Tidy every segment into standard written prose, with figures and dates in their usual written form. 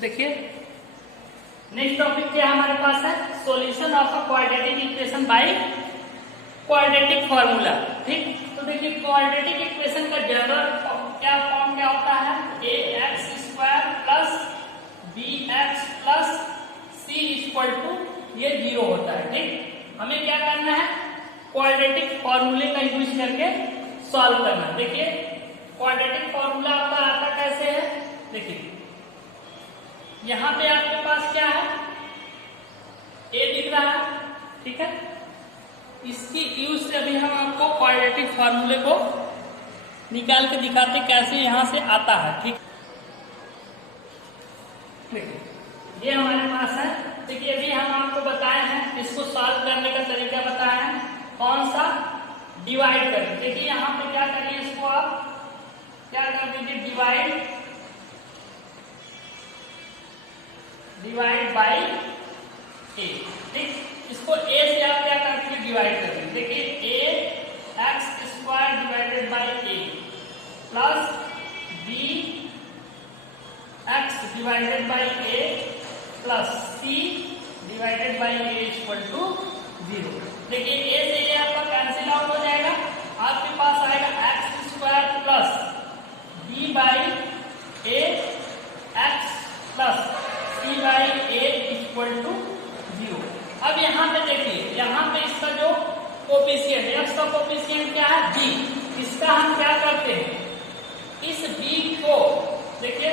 देखिए next topic क्या हमारे पास है, solution of a quadratic equation by quadratic formula. ठीक, तो देखिए क्वाड्रेटिक इक्वेशन का जनरल फॉर्म क्या होता है, ax² plus bx plus c equal to ये 0 होता है। ठीक, हमें क्या करना है, क्वाड्रेटिक फॉर्मूले का यूज करके सॉल्व करना। देखिए क्वाड्रेटिक फॉर्मूला आपका आता कैसे है, देखिए यहां पे आपके पास क्या है, a दिख रहा है। ठीक है, इसकी यूज से अभी हम आपको क्वाड्रेटिक फॉर्मूले को निकाल के दिखाते कैसे यहां से आता है। ठीक, देखिए ये हमारे पास है। देखिए अभी हम आपको बताए हैं, इसको सॉल्व करने का तरीका बताया है, कौन सा, डिवाइड करें। देखिए यहां पे क्या करिए, इसको आप क्या कर दीजिए, डिवाइड बाई ए। ठीक, इसको a से आप क्या करते हैं, डिवाइड कर दीजिए। देखिए ax² divided by a plus bx divided by a plus c divided by a equal to 0। देखिए a से ये आपका कैंसिल आउट हो जाएगा, आपके पास आएगा x² plus b by a x plus c by a equal to 0। अब यहाँ पे देखिए, यहाँ पे इसका जो कोफिशिएंट, x का कोफिशिएंट क्या है, b। इसका हम क्या करते हैं, इस b को देखिए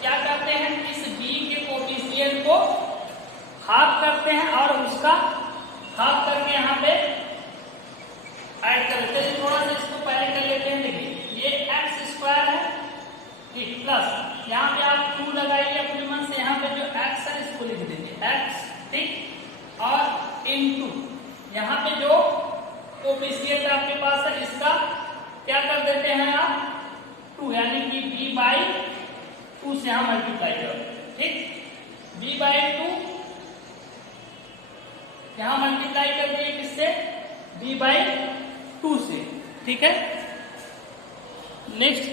क्या करते हैं, इस b के कोफिशिएंट को हाफ करते हैं और उसका हाफ करके यहाँ पे ऐड कर लेते हैं। थोड़ा सा इसको पहले कर लेते हैं। देखिए ये x² है, ठीक, प्लस यहाँ पे आप 2 लगाइए अपने मन से, यहाँ पे जो x है इसको लिख दीजिए x। ठीक, और इनटू यहाँ पे जो कोफिशिएंट आपके पास है इसका क्या कर देते हैं आप 2, यानी कि b बाई 2 से हम मल्टीप्लाई करें। ठीक, b बाई 2 यहां मल्टीप्लाई कर दिए किससे, b बाई 2 से। ठीक है, नेक्स्ट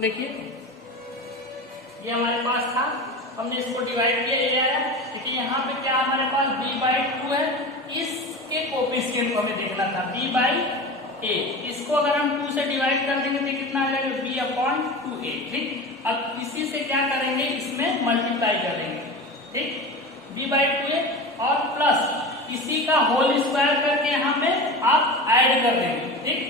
देखिए ये हमारे पास था, हमने इसको डिवाइड किया, ये आया। देखिए यहाँ पे क्या हमारे पास b बाई 2 है, इसके कोफिशिएंट को हमें देखना था b बाई a। इसको अगर हम 2 से डिवाइड कर देंगे तो कितना आ जाएगा, b अपॉन 2a। ठीक, अब इसी से क्या करेंगे, इसमें मल्टीप्लाई करेंगे। ठीक, b बाई 2a और प्लस इसी का होल स्क्वायर करके यहाँ पे आप ऐड कर देंगे। ठीक,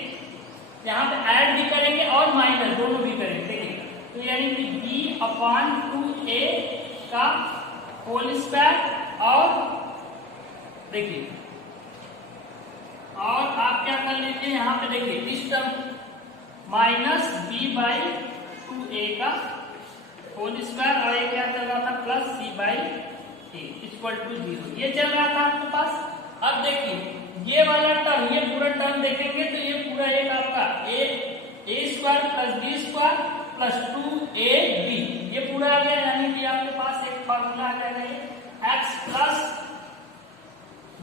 यहाँ पे ऐड भी करेंगे और माइनस दोनों भी करेंगे। देखिए तो यानी कि b अपॉन 2a का होल स्क्वायर और देखिए, और आप क्या कर लीजिए, यहाँ पे देखिए इस term minus b by 2a का होल स्क्वायर और ये क्या चल रहा था, plus c by a equal to 0, ये चल रहा था आपके पास। अब देखिए ये वाला टर्म, ये पूरा टर्म देखेंगे तो ये पूरा एक आपका a² plus b² plus 2ab ये पूरा आ गया, यानी कि आपके पास एक फॉर्मूला आ जाएगा x plus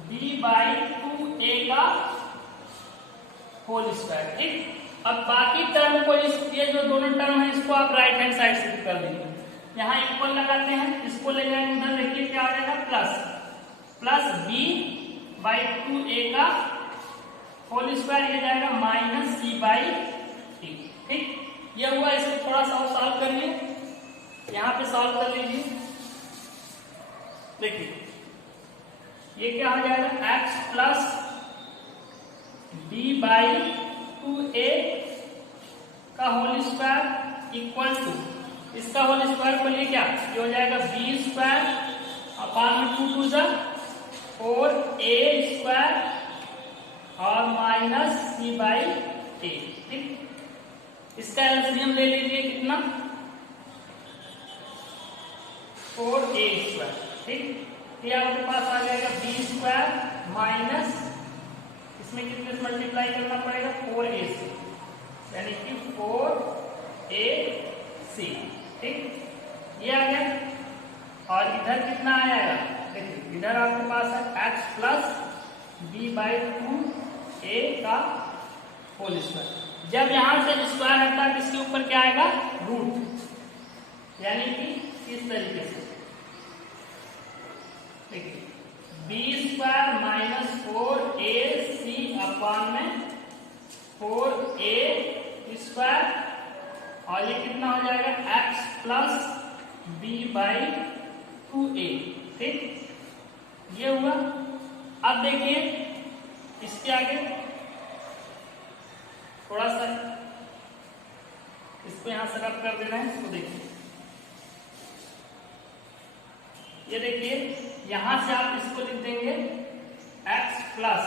b by 2a का होल स्क्वायर। ठीक, अब बाकी टर्म को ये जो दोनों टर्म है इसको आप राइट हैंड साइड शिफ्ट कर दीजिए, यहाँ इक्वल लगाते हैं, इसको ले जाएंगे उधर, देखिए क्या आ जाएगा, प्लस b बाई 2a का होल स्क्वायर, ये जाएगा माइनस c बाई a। ठीक, ये हुआ। इसको थोड़ा सा सॉल्व करिए, यहाँ पे सॉल्व कर लीजिए। देखिए ये क्या हो जाएगा, x plus b by 2a का होल स्क्वायर इक्वल टू, इसका होल स्क्वायर को लिए क्या, ये हो जाएगा b² अपॉन 2 जा 4a² और माइनस c बाई a। ठीक, इसका एलसीएम ले लीजिए, कितना, 4a²। ठीक, ये आपके पास आ जाएगा b² माइनस इसमें कितने से मल्टीप्लाई करना पड़ेगा, 4a से, यानी कि 4ac। ठीक, ये आ गया। और इधर कितना आ जाएगा, देखिए इधर आपके पास है x plus b by 2a का होल स्क्वायर। जब यहां से स्क्वायर हटता है इसके ऊपर क्या आएगा, रूट, यानी कि इस तरीके से देखिए B square minus 4ac upon में 4a स्क्वायर, और ये कितना हो जाएगा x plus b by 2a। ठीक, ये हुआ। अब देखिए इसके आगे थोड़ा सा इसको यहां से रब कर देना है। इसको देखिए, ये देखिए यहां से आप इसको लिख देंगे x plus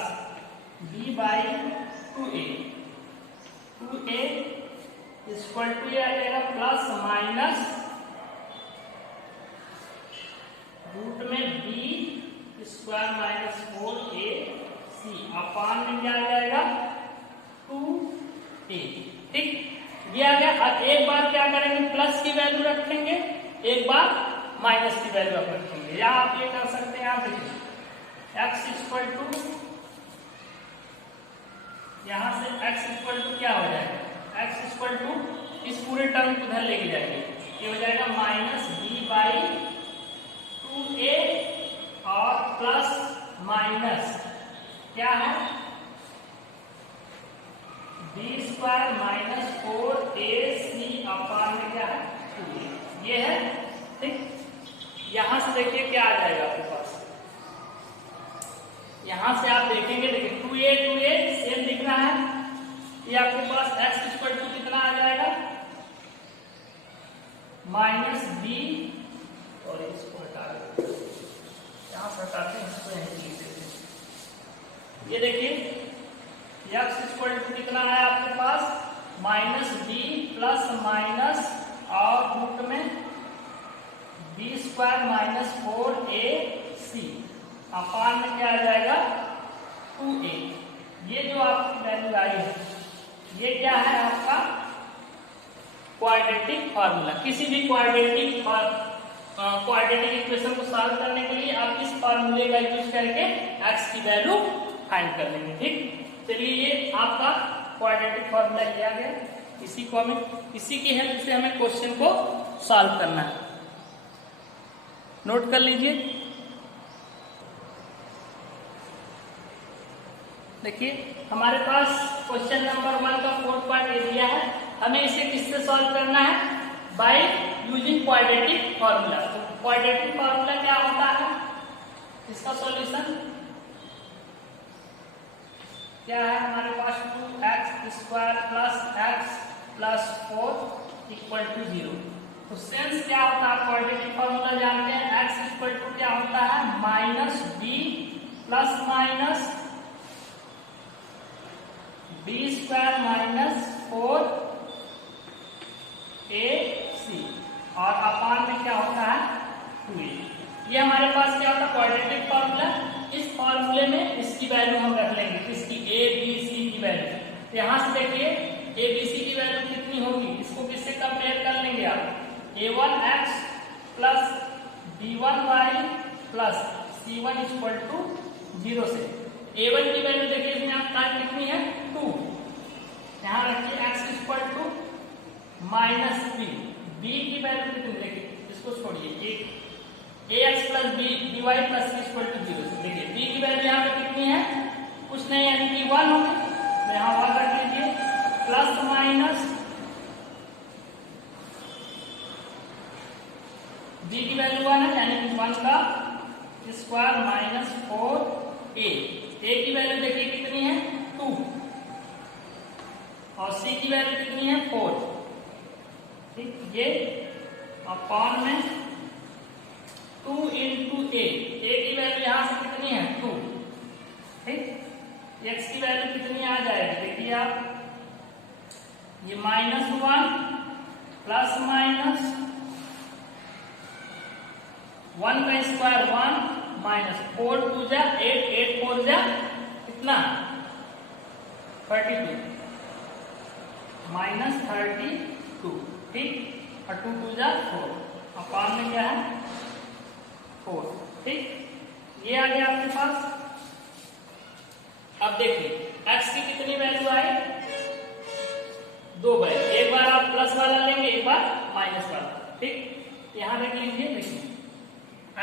b by 2a, 2a equal to ये आ जाएगा प्लस माइनस रूट में b square minus 4ac upon में क्या आ जाएगा 2a। ठीक, ये आ गया। अब एक बार क्या करेंगे, प्लस की वैल्यू रखेंगे, एक बार माइनस की वैल्यू आप रखेंगे, या आप ये कर सकते हैं। आप देखिए x इक्वल टू, यहां से x इक्वल टू क्या हो जाएगा, x इक्वल टू इस पूरे टर्म को उधर लेके जाएंगे, ये हो जाएगा माइनस b बाई 2a और प्लस माइनस क्या है b square minus 4ac upon में क्या है 2a, ये है। ठीक, यहां से देखिए क्या आ जाएगा आपके पास, यहां से आप देखेंगे, देखिए 2a सेम दिख रहा है, ये आपके पास x इक्वल टू कितना आ जाएगा माइनस b, और इसको हटा देते हैं, यहां से हटाते हैं, इसको यहीं लिख देते हैं। ये देखिए x इक्वल टू कितना है आपके पास माइनस b प्लस माइनस और रूट में b square minus 4ac upon में क्या आ जाएगा 2a। ये जो आपकी वैल्यू आई है, ये क्या है आपका क्वाड्रेटिक फार्मूला। किसी भी क्वाड्रेटिक इक्वेशन को सॉल्व करने के लिए आप इस फार्मूले का यूज करके x की वैल्यू फाइंड कर लेंगे। ठीक, चलिए ये आपका क्वाड्रेटिक फार्मूला लिया गया, इसी की हेल्प से हमें क्वेश्चन को सॉल्व करना है। नोट कर लीजिए, देखिए हमारे पास क्वेश्चन नंबर 1 का 4th पार्ट ये दिया है, हमें इसे किससे सॉल्व करना है, बाय यूजिंग क्वाड्रेटिक फार्मूला। तो क्वाड्रेटिक फार्मूला क्या होता है, इसका सॉल्यूशन क्या है, हमारे पास 2x square plus x plus 4 equal to 0। तो सेंस क्या होता है, क्वाड्रेटिक फार्मूला जानते हैं, x इक्वल टू क्या होता है minus b plus minus b square minus 4ac, और अपान में क्या होता है 2a। ये हमारे पास क्या होता है क्वाड्रेटिक फार्मूला। इस फार्मूले में इसकी वैल्यू हम रख लेंगे, किसकी a b c की वैल्यू। तो यहां से देखिए a b c की वैल्यू कितनी होगी, इसको किससे कंपेयर कर लेंगे आप, a1x plus b1y plus c1 equal to 0 से। a1 की वैल्यू देखिए इसमें आपका कितनी है 2, यहाँ रखिए x equal to minus b की वैल्यू कितनी, देखिए इसको छोड़िए, ax plus b dy plus c equal to 0 से। देखिए b की वैल्यू यहाँ पे कितनी है, कुछ नहीं यानी कि 1 होगी, तो यहाँ 1 रख लीजिए, प्लस माइनस b की वैल्यू 1 है, यानी कि 1 का स्क्वायर माइनस 4a। a की वैल्यू देखिए कितनी है 2, और c की वैल्यू कितनी है 4। ठीक, ये अपॉन में 2 इंटू a की वैल्यू यहां से कितनी है 2। ठीक, x की वैल्यू कितनी आ जाएगी, देखिए आप ये -1 प्लस माइनस 1 का स्क्वायर 1 माइनस 4 2 जा 8 8 4 जा कितना 32 माइनस 32। ठीक, और 2 2 जा 4 अपान में क्या है 4। ठीक, ये आ गया आपके पास। अब देखिए x की कितनी वैल्यू आई दो वैल्यू, एक बार आप प्लस वाला लेंगे, एक बार माइनस वाला, ठीक। यहाँ देख लीजिए, देखिए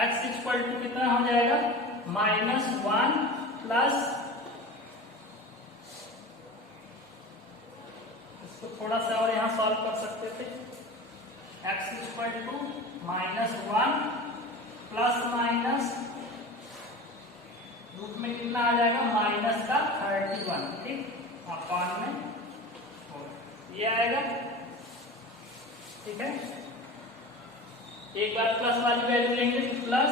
x इक्वल टू कितना हो जाएगा, -1 प्लस, इसको थोड़ा सा और यहाँ सॉल्व कर सकते थे, x equal to -1 plus minus root में कितना आ जाएगा, माइनस का 31, ठीक, अपॉन में 4, ये आएगा, ठीक है। एक बार प्लस वाली वैल्यू लेंगे तो प्लस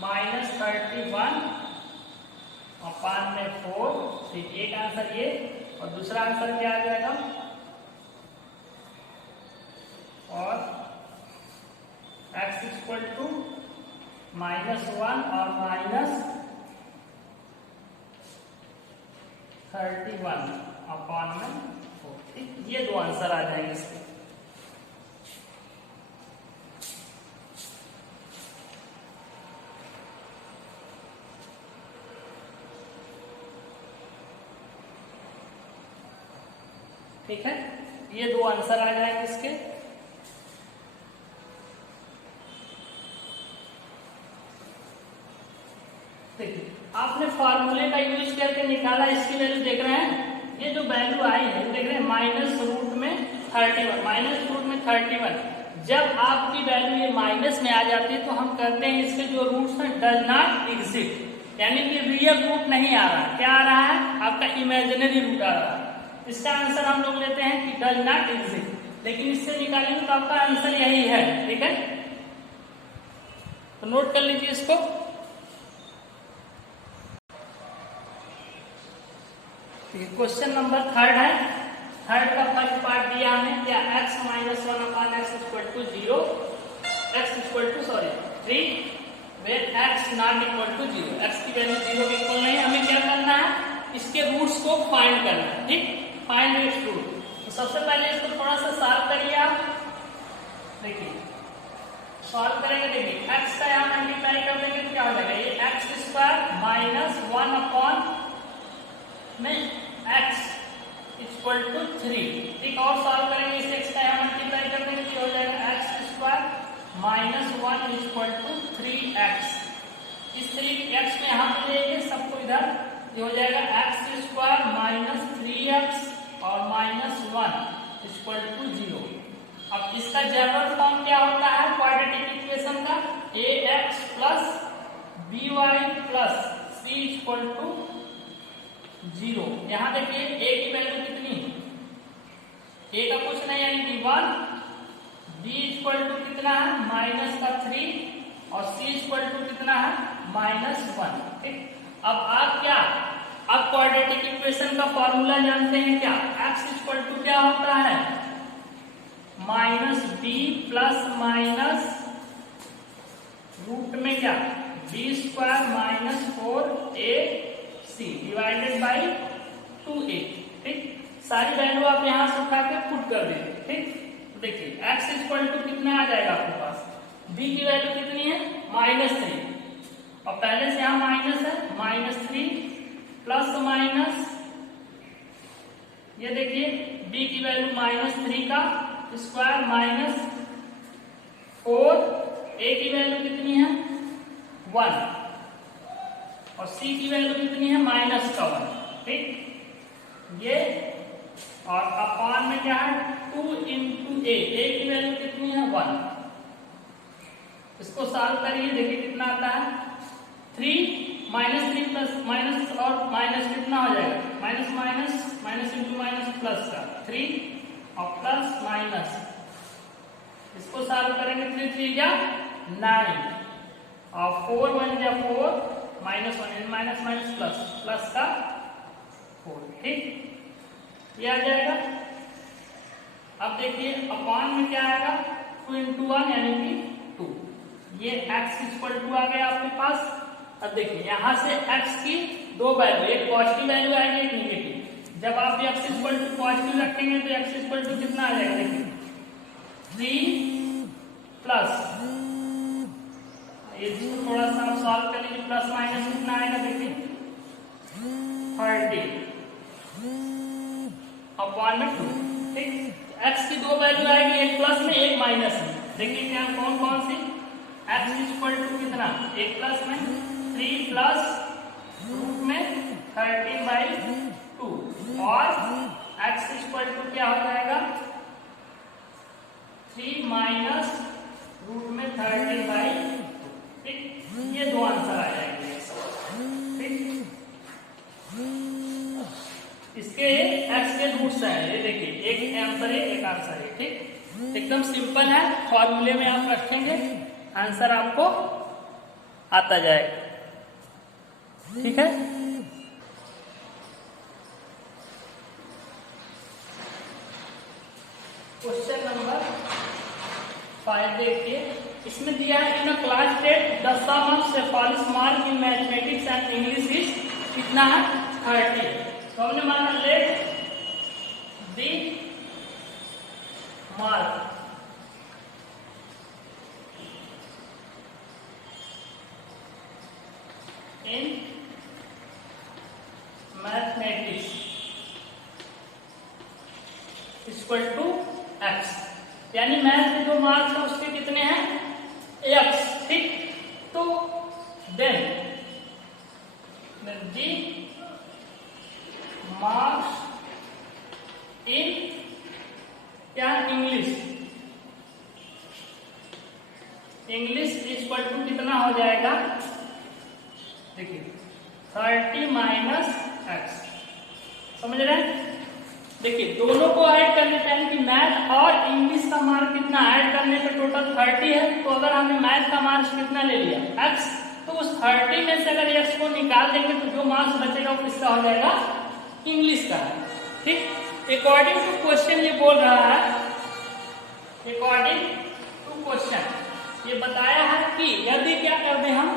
-31 अपॉन में 4, ठीक, एक आंसर ये, और दूसरा आंसर क्या आ जाएगा, और x इक्वल टू -1 और -31 अपॉन में 4, ठीक, ये दो आंसर आ जाएंगे इसके। ठीक है, ये दो आंसर आ जाएंगे इसके। देखिए आपने फॉर्मूले का यूज करके निकाला, इसकी वैल्यू देख रहे हैं, ये जो वैल्यू आई है देख रहे हैं, माइनस रूट में 31, माइनस रूट में 31। जब आपकी वैल्यू ये माइनस में आ जाती है तो हम कहते हैं इसके जो रूट्स हैं डज नॉट एग्जिस्ट, यानी कि रियल रूट नहीं आ रहा, क्या आ रहा है, आपका इमेजिनरी रूट आ रहा है। इसका आंसर हम लोग लेते हैं कि डज नॉट एग्जिस्ट, लेकिन इससे निकालेंगे तो आपका आंसर यही है, ठीक है। तो नोट कर लीजिए इसको। क्वेश्चन नंबर 3 है, थर्ड का फर्स्ट पार्ट दिया हमें, क्या x -1 upon x equal to 0, x equal to 3 where x not equal to 0, x की वैल्यू 0 के इक्वल नहीं, हमें क्या करना है, इसके रूट्स को फाइंड करना है, ठीक, फाइंड इट्स रूट। तो सबसे पहले इसको थोड़ा सा सॉल्व करिए आप, देखिए सॉल्व करेंगे, देखिए x का यहाँ मल्टीप्लाई कर देंगे तो क्या हो जाएगा, ये x² -1 अपॉन में x इक्वल टू 3, ठीक, और सॉल्व करेंगे इस x का यहाँ मल्टीप्लाई कर देंगे तो हो जाएगा x² -1 इक्वल टू 3x, इस 3x में यहाँ पे लेंगे सबको इधर, ये हो जाएगा x² -3x और -1 इक्वल टू 0। अब इसका जनरल फॉर्म क्या होता है क्वाड्रेटिक इक्वेशन का, ax plus by plus c equal to 0। यहाँ देखिए a की वैल्यू कितनी, a का कुछ नहीं यानी कि 1, b इक्वल टू कितना है -3 और c इक्वल टू कितना है -1, ठीक। अब आप क्या, अब क्वाड्रेटिक इक्वेशन का फॉर्मूला जानते हैं क्या, x इक्वल टू क्या होता है, -b प्लस माइनस रूट में क्या, b² -4ac divided by 2a, ठीक। सारी वैल्यू आप यहाँ से उठा के पुट कर देंगे, ठीक। देखिए x इक्वल टू कितना आ जाएगा आपके पास, b की वैल्यू कितनी है -3, और पहले से यहाँ माइनस है, -3 प्लस माइनस, ये देखिए b की वैल्यू -3 का स्क्वायर -4, a की वैल्यू कितनी है 1 और c की वैल्यू कितनी है -1, ठीक। ये और अपॉन में क्या है 2 इंटू a की वैल्यू कितनी है 1, इसको सॉल्व करिए, देखिए कितना आता है, 3 प्लस माइनस और माइनस कितना हो जाएगा, माइनस इंटू माइनस प्लस का 3 और प्लस माइनस, इसको सॉल्व करेंगे 3 3 या 9 और 4 1 या 4 -1 माइनस माइनस प्लस का 4, ठीक, ये आ जाएगा। अब देखिए अपॉन में क्या आएगा 2 इंटू 1 यानी कि 2, ये x इक्वल टू आ गया आपके पास। अब देखिए यहाँ से x की दो वैल्यू, एक पॉजिटिव वैल्यू आएगी एक निगेटिव, जब आप x इक्वल टू पॉजिटिव रखेंगे तो x इक्वल टू कितना आ जाएगा, देखिए 3 प्लस, ये थोड़ा सा आप सॉल्व कर लीजिए, प्लस माइनस कितना आएगा देखिए 30 अपॉन में 2। ठीक, x की दो वैल्यू आएगी, एक प्लस में एक माइनस में। देखिए क्या कौन कौन सी, x इक्वल टू कितना, एक प्लस में 3 प्लस रूट में 13/2 और x इक्वल टू क्या हो जाएगा 3 माइनस रूट में 13/2। ठीक, ये दो आंसर आ जाएंगे। ठीक, इसके x के रूट्स हैं, ये देखिए एक आंसर है एक आंसर है। ठीक, एकदम सिंपल है, फॉर्मूले में आप रखेंगे आंसर आपको आता जाएगा। ठीक है, क्वेश्चन नंबर 5 देखिए, इसमें दिया है इन क्लास टेट द सम ऑफ सेफालिस mark in mathematics and English is कितना है 30। तो हमने माना let the mark in mathematics equal to x, यानी मैथ में जो मार्क्स है उसके कितने हैं एक्स। ठीक, तो देन दी मार्क्स इन क्या इंग्लिश, इंग्लिश इक्वल टू कितना हो जाएगा, देखिए 30 माइनस एक्स। समझ रहे हैं, देखिए दोनों को ऐड करने पे यानी कि मैथ और इंग्लिश का मार्क कितना ऐड करने पे टोटल 30 है। तो अगर हमने मैथ का मार्क्स कितना ले लिया x, तो उस 30 में से अगर x को निकाल देंगे तो जो मार्क्स बचेगा वो किसका हो जाएगा, इंग्लिश का है। ठीक, अकॉर्डिंग टू क्वेश्चन ये बोल रहा है, अकॉर्डिंग टू क्वेश्चन ये बताया है कि यदि क्या कर दें हम,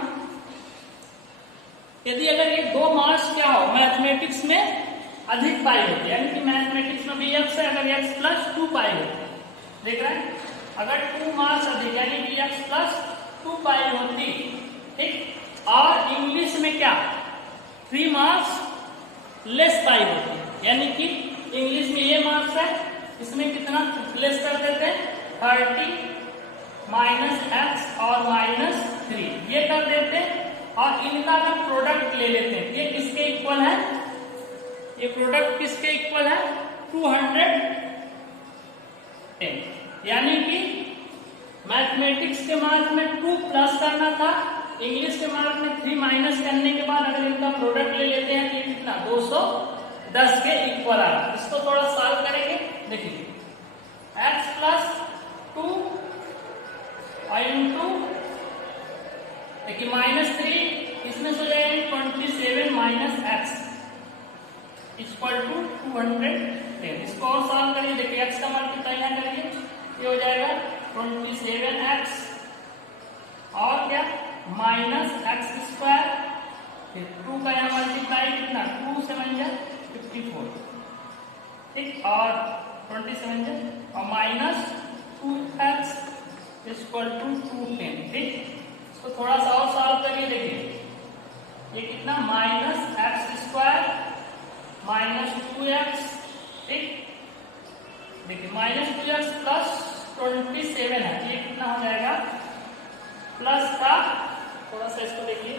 यदि अगर ये दो मार्क्स क्या हो मैथमेटिक्स में अधिक पाई होती है, यानी कि मैथमेटिक्स में भी x है, अगर x प्लस 2 पाई होती, देख रहे हैं, अगर 2 मार्क्स अधिक यानी कि x प्लस 2 पाई होती। ठीक, और इंग्लिश में क्या 3 मार्क्स लेस पाई होती, यानी कि इंग्लिश में ये मार्क्स है, इसमें कितना लेस कर देते हैं 30 माइनस एक्स और माइनस 3 ये कर देते हैं, और इनका अगर प्रोडक्ट ले लेते हैं, ये किसके इक्वल है, ये प्रोडक्ट किसके इक्वल है 210, यानी कि मैथमेटिक्स के मार्क में 2 प्लस करना था, इंग्लिश के मार्क में 3 माइनस करने के बाद अगर इनका प्रोडक्ट ले लेते हैं तो ये कितना 210 के इक्वल आ रहा है। इसको थोड़ा सॉल्व करेंगे, देखिए x प्लस 2 इंटू देखिए माइनस 3 इसमें से जाएगा 27 माइनस एक्स इक्वल टू 210। इसको और सॉल्व करिए, देखिए x का मान कितना यहाँ करिए, ये हो जाएगा 27x और क्या माइनस एक्स स्क्वायर, फिर 2 का यहाँ मल्टीप्लाई कितना 2 से बन जाए 54। ठीक, और 27 और माइनस 2x इक्वल टू 210। ठीक, इसको थोड़ा सा और सॉल्व करिए, देखिए ये कितना minus x square minus 2x। ठीक, देखिए माइनस 2x प्लस 27 है, ये कितना हो जाएगा प्लस का, थोड़ा सा इसको देखिए,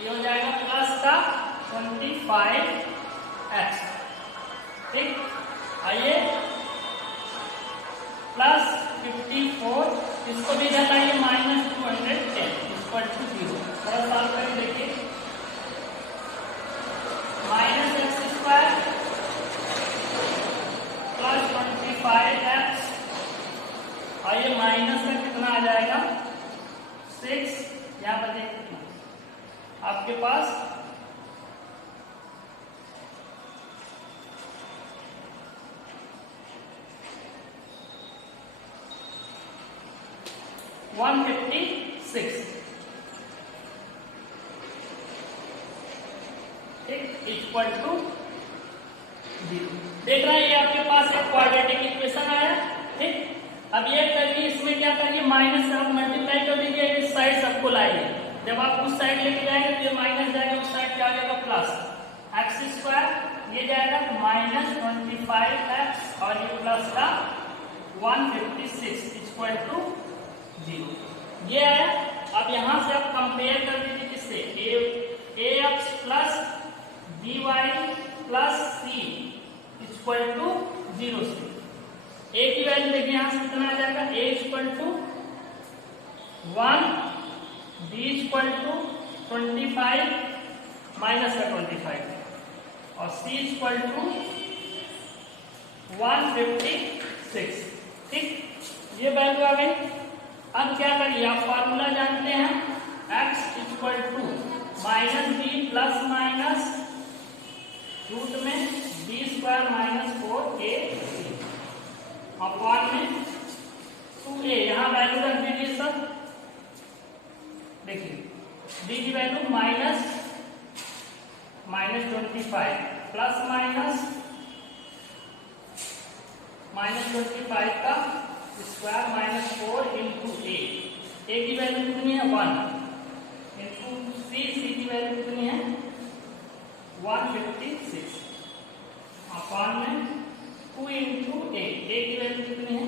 ये हो जाएगा प्लस का 25x। ठीक, आइए प्लस 54, इसको भी इधर लाइए माइनस 210 इक्वल टू 0। थोड़ा सॉल्व करके देखिए, minus x square plus 25x और ये माइनस का कितना आ जाएगा 6, यहाँ पर देखिए आपके पास 156। ठीक, इक्वल टू 0। देख रहे हैं ये आपके पास एक क्वाड्रेटिक इक्वेशन आया। ठीक, अब ये करिए, इसमें क्या करिए माइनस से आप मल्टीप्लाई कर दीजिए, इस साइड सबको लाइए, जब आप उस साइड लेके जाएंगे तो ये माइनस जाएगा, उस साइड क्या आ जाएगा प्लस, एक्स स्क्वायर ये जाएगा तो -25x और ये प्लस का 156 इक्वल टू 0 ये आया। अब यहाँ से आप कंपेयर कर दीजिए किससे, ax plus by plus c equal to 0 से। a की वैल्यू देखिए यहाँ से कितना आ जाएगा, a equal to 1, b equal to 25 minus का 25 और c इक्वल टू 156। ठीक, ये वैल्यू आ गई। अब क्या करिए, आप फॉर्मूला जानते हैं, x equal to minus b plus minus root में b square minus 4ac upon में 2a। यहाँ वैल्यू रख दीजिए सब, देखिए b की वैल्यू -25 प्लस -25 का स्क्वायर माइनस 4 इंटू a की वैल्यू कितनी है 1 इंटू c की वैल्यू कितनी है 156 अपॉन में 2 इंटू a की वैल्यू कितनी है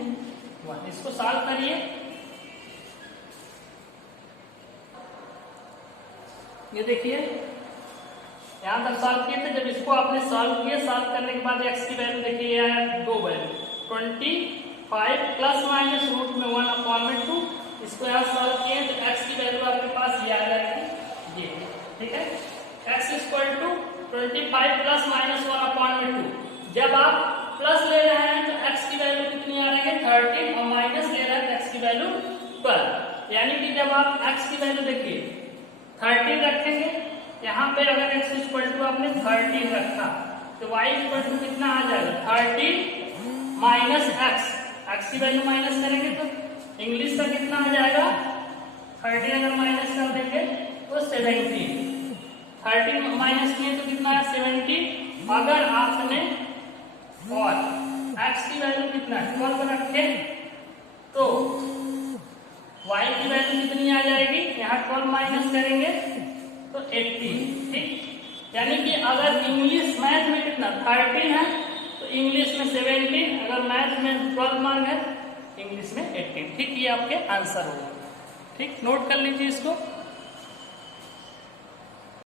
1। इसको सॉल्व करिए, ये देखिए यहां तक सॉल्व किए थे। जब इसको आपने सॉल्व किया, सॉल्व करने के बाद x की वैल्यू देखिए ये आया 2 वैल्यू 25 प्लस माइनस रूट में 1 अपॉन में 2। इसको यहाँ सॉल्व किए तो x की वैल्यू आपके पास ये आ जाएगी ये। ठीक है, x equal to 25 plus minus 1 upon में 2। जब आप प्लस ले रहे हैं तो x की वैल्यू कितनी आ रही है 13 और माइनस ले रहे हैं तो x की वैल्यू 12। यानी कि जब आप x की वैल्यू देखिए 13 रखेंगे, यहाँ पे अगर x इक्वल टू आपने 13 रखा तो y इक्वल टू कितना आ जाएगा 13 माइनस x की वैल्यू माइनस करेंगे तो इंग्लिश का कितना आ जाएगा 13 अगर माइनस कर देंगे तो 17। 13 माइनस किए तो कितना है 17। अगर आपने और x की वैल्यू कितना 12 रखे तो y की वैल्यू कितनी आ जाएगी, यहाँ 12 माइनस करेंगे तो 18। ठीक, यानी कि अगर इंग्लिश मैथ में कितना 13 है तो इंग्लिश में 17, अगर मैथ में 12 मार्क है इंग्लिश में 18। ठीक, ये आपके आंसर होगा। ठीक, नोट कर लीजिए इसको।